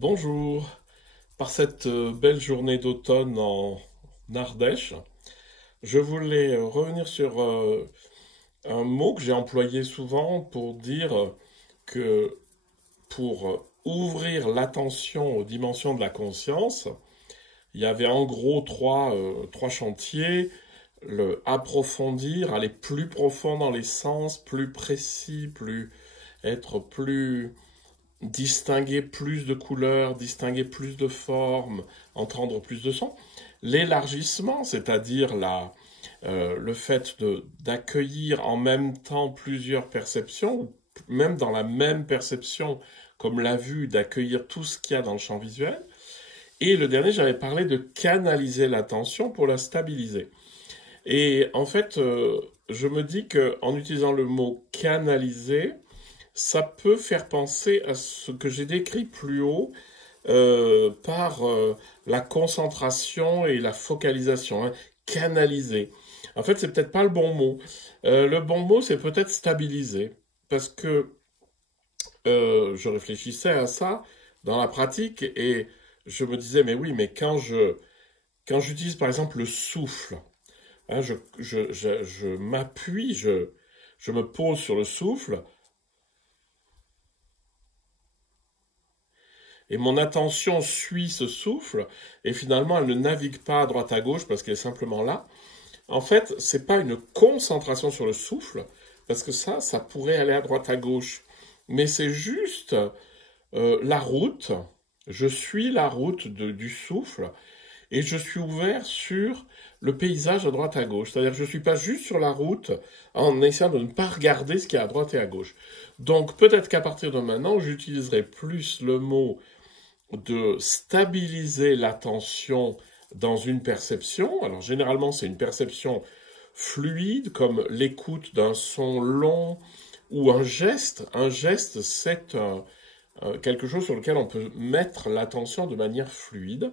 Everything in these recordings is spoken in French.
Bonjour, par cette belle journée d'automne en Ardèche, je voulais revenir sur un mot que j'ai employé souvent pour dire que pour ouvrir l'attention aux dimensions de la conscience, il y avait en gros trois chantiers: le approfondir, aller plus profond dans les sens, plus précis, être plus distinguer plus de couleurs, distinguer plus de formes, entendre plus de sons. L'élargissement, c'est-à-dire le fait d'accueillir en même temps plusieurs perceptions, ou même dans la même perception, comme la vue, d'accueillir tout ce qu'il y a dans le champ visuel. Et le dernier, j'avais parlé de canaliser l'attention pour la stabiliser. Et en fait, je me dis qu'en utilisant le mot canaliser, ça peut faire penser à ce que j'ai décrit plus haut par la concentration et la focalisation, hein, canaliser. En fait, c'est peut-être pas le bon mot. Le bon mot, c'est peut-être stabiliser. Parce que je réfléchissais à ça dans la pratique et je me disais, mais oui, mais quand j'utilise par exemple le souffle, hein, je m'appuie, je me pose sur le souffle, et mon attention suit ce souffle, et finalement elle ne navigue pas à droite à gauche parce qu'elle est simplement là. En fait, c'est pas une concentration sur le souffle, parce que ça pourrait aller à droite à gauche. Mais c'est juste la route, je suis la route du souffle, et je suis ouvert sur le paysage à droite à gauche. C'est-à-dire que je ne suis pas juste sur la route en essayant de ne pas regarder ce qu'il y a à droite et à gauche. Donc peut-être qu'à partir de maintenant, j'utiliserai plus le mot de stabiliser l'attention dans une perception. Alors généralement, c'est une perception fluide, comme l'écoute d'un son long ou un geste. Un geste, c'est quelque chose sur lequel on peut mettre l'attention de manière fluide.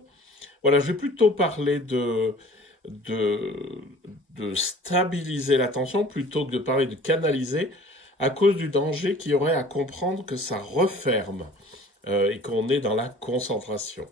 Voilà, je vais plutôt parler de, de stabiliser l'attention plutôt que de parler de canaliser, à cause du danger qu'il y aurait à comprendre que ça referme et qu'on est dans la concentration.